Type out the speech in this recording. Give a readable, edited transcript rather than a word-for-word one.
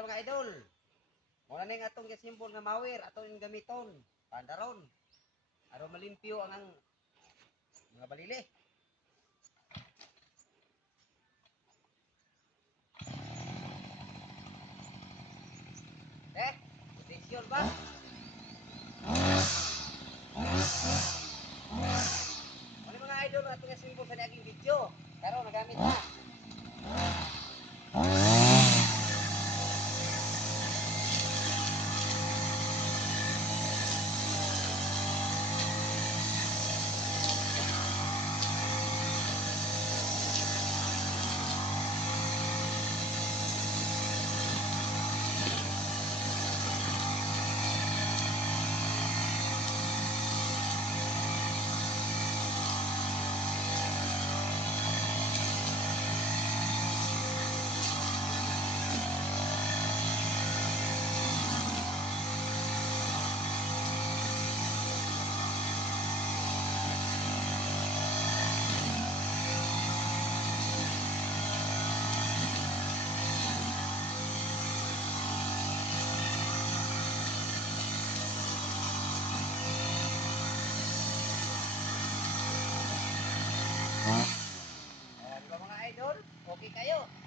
ra mga idol. Muna ning atong gisimbol nga mawir atong gamiton. Pandaron. Aron malimpyo ang mga balili. Posisyon ba? Ano mga idol atong gisimbol sa naging video. Karon nagamit na. Di ba mga idol? Okay kayo?